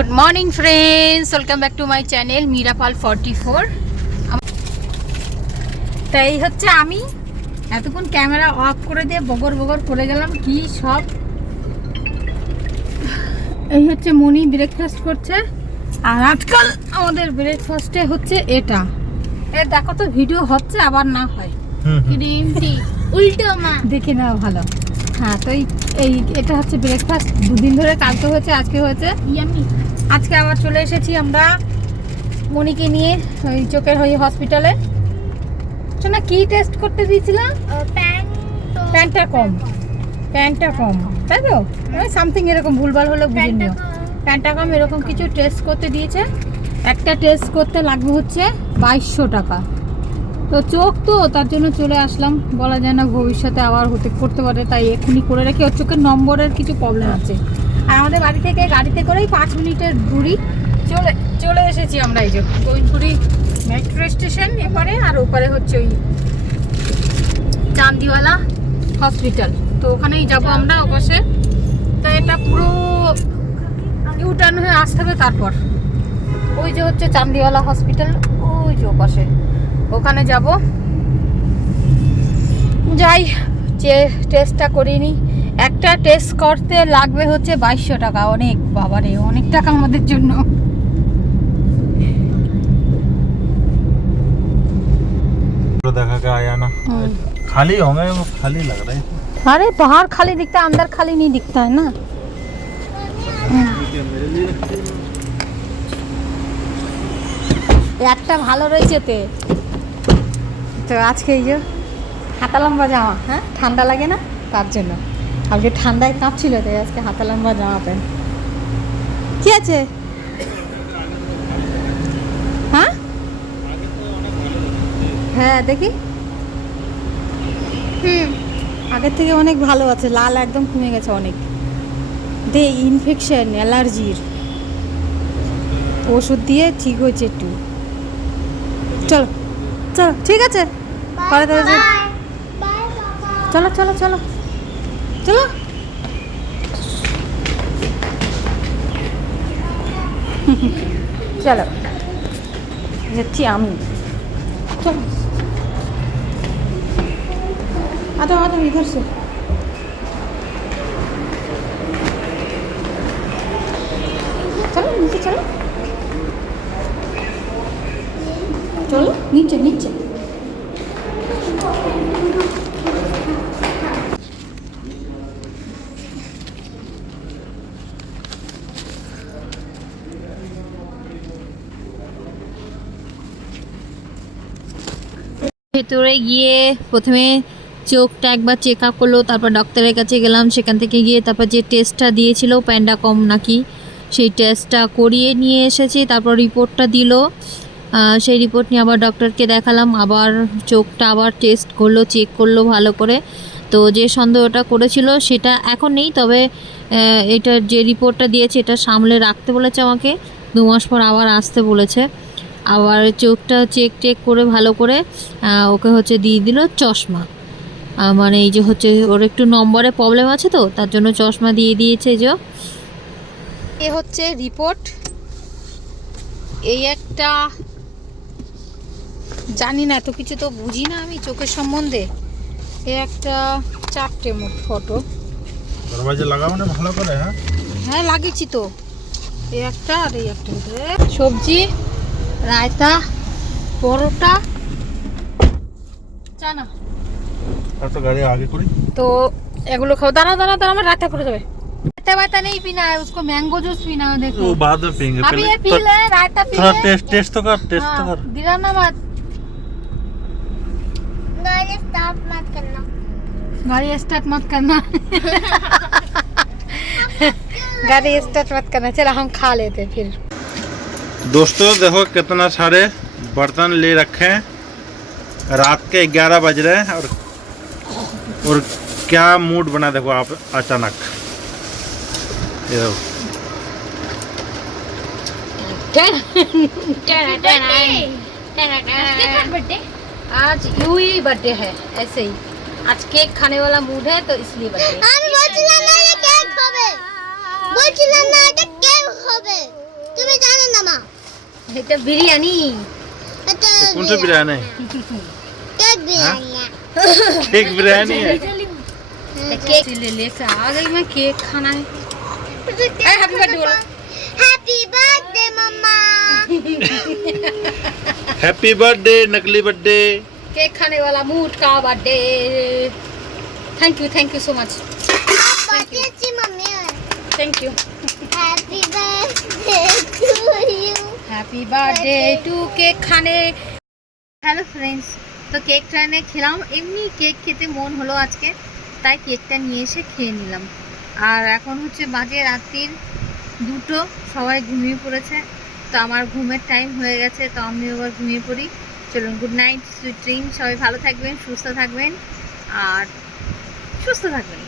Good morning friends welcome back to my channel মিরাপাল forty four তাই এই হচ্ছে আমি এতক্ষণ ক্যামেরা অফ করে দিয়ে বগর বগর করে গেলাম কি সব? এই হচ্ছে মনি ব্রেকফাস্ট করছে। আর আজকাল আমাদের ব্রেকফাস্টে হচ্ছে এটা। এ দেখো তো ভিডিও হচ্ছে আবার না হয়। গ্রিন টি উল্টো মা। দেখে নেওয়া ভালো। হ্যাঁ তো এই এই এটা হচ্ছে ব্রেকফাস্ট দুদিন ধরে কালকে হয়েছে আজকে হয়েছে। ইয়ামি আজকে আবার চলে এসেছি আমরা মনিকে নিয়ে ওই চোখের ওই হসপিটালে শোনা কি টেস্ট করতে দিয়েছিলাম? প্যান প্যান্টটা কম। প্যান্টটা কম তাই তো? সামথিং এরকম ভুলভাল হলে বুঝে নিও। প্যান্টটা কম এরকম কিছু টেস্ট করতে দিয়েছে। একটা টেস্ট করতে লাগবে হচ্ছে বাইশশো টাকা। তো চোখ তো তার জন্য চলে আসলাম। বলা যায় না ভবিষ্যতে আবার হতে করতে পারে তাই এক্ষুনি করে রেখে ওর চোখের নম্বরের কিছু প্রবলেম আছে। আমাদের বাড়ি থেকে গাড়িতে করেই পাঁচ মিনিটের দূরই। চলে চলে এসেছি আমরা এই যে গোবিন্দপুরি মেট্রো স্টেশন এপারে, আর ওপারে হচ্ছে ওই চান্দিওয়ালা হসপিটাল। তো ওখানেই যাব আমরা ওপাশে তো এটা পুরো ইউটার্ন হয়ে আসতে হবে তারপর। ওই যে হচ্ছে চান্দিওয়ালা হসপিটাল, ওই যে ওপাশে। ওখানে যাব। যাই, যে টেস্টটা করিনি। একটা টেস্ট করতে লাগবে হচ্ছে বাইশশো টাকা অনেক বাবারে অনেক টাকা আমাদের জন্য तो देखा के आया ना खाली होंगे वो खाली लग रहा है अरे बाहर खाली दिखता है अंदर खाली नहीं दिखता है ना একটা ভালো রয়েছে তে তো আজকে এই যে হাতা লম্বা জামা হ্যাঁ ঠান্ডা লাগে না তার জন্য কালকে ঠান্ডায় কাঁপছিল তাই আজকে হাতা লম্বা জামা প্যান্ট। কি আছে? হ্যাঁ? হ্যাঁ দেখি। হুম আগের থেকে অনেক ভালো আছে লাল একদম কমে গেছে অনেক। দে ইনফেকশন অ্যালার্জির। ওষুধ দিয়ে ঠিক হয়েছে একটু। চলো চলো ঠিক আছে। পরে চলো চলো চলো। চলো চলো। যাচ্ছি আমি। চলো। আদো আদো ইধর সে চলো, নিচে চলো। চলো, নিচে নিচে। ভেতরে গিয়ে প্রথমে চোখটা একবার চেক আপ করল, তারপর ডক্টরের কাছে গেলাম, সেখান থেকে গিয়ে তারপর যে টেস্টটা দিয়েছিল প্যান্ডা কম নাকি, সেই টেস্টটা করিয়ে নিয়ে এসেছি, তারপর রিপোর্টটা দিল। সেই রিপোর্ট নিয়ে আবার ডক্টরকে দেখালাম, আবার চোখটা আবার টেস্ট করল চেক করল ভালো করে। তো যে সন্দেহটা করেছিল, সেটা এখন নেই, তবে এটার যে রিপোর্টটা দিয়েছে, এটা সামলে রাখতে বলেছে আমাকে। দু মাস পর আবার আসতে বলেছে। আবার চোখটা চেক টেক করে ভালো করে ওকে হচ্ছে দিয়ে দিল চশমা। মানে এই যে হচ্ছে ওর একটু নম্বরে প্রবলেম আছে তো তার জন্য চশমা দিয়ে দিয়েছে যে। এ হচ্ছে রিপোর্ট এই একটা জানি না এত কিছু তো বুঝি না আমি চোখের সম্বন্ধে। এ একটা চারটে মোট ফটো দরওয়াজা লাগাবো না ভালো করে হ্যাঁ? হ্যাঁ লাগিয়েছি তো। এই একটা আর এই একটা সবজি রায়তা পরোটা চানা আর তো গাড়ি আগে করি তো এগুলো খাও দাঁড়া দাঁড়া দাঁড়া আমার রাতে পড়ে যাবে रायता वायता नहीं पीना है उसको मैंगो जूस पीना है देखो वो बाद में पियेंगे अभी ये पहले पी ले रायता पी थोड़ा ले टेस्ट टेस्ट तो कर टेस्ट तो हाँ, कर दिलाना मत गाड़ी स्टॉप मत करना गाड़ी स्टार्ट मत करना गाड़ी स्टार्ट मत करना चलो हम खा लेते फिर दोस्तों देखो कितना सारे बर्तन ले रखे हैं। रात के 11 बज रहे हैं और और क्या मूड बना देखो आप अचानक। ये देखो। आज यू ही बर्थडे है ऐसे ही। आज केक खाने वाला मूड है तो इसलिए बर्थडे আমি বলছিলাম না এটা কেক হবে বলছিলাম না এটা কেক হবে এটা বিরিয়ানি এটা ये कौन सा बिरयानी है কেক বিরিয়ানি केक बिरयानी है केक ले लेके आ गई मैं केक खाना है हैप्पी बर्थडे बोलो happy birthday mamma happy birthday नकली बर्थडे केक खाने वाला मूड का birthday thank you thank you so much birthday अच्छी मम्मी है thank you happy birthday to you happy birthday to cake খানে হ্যালো ফ্রেন্ডস তো কেকটা এনে খেলাম। এমনি কেক খেতে মন হলো আজকে। তাই কেকটা নিয়ে এসে খেয়ে নিলাম। আর এখন হচ্ছে বাজে রাত্রির দুটো। সবাই ঘুমিয়ে পড়েছে। তো আমার ঘুমের টাইম হয়ে গেছে। তো আমি এবার ঘুমিয়ে পড়ি। চলুন গুড নাইট সুইট ড্রিম সবাই ভালো থাকবেন, সুস্থ থাকবেন। আর সুস্থ থাকবেন।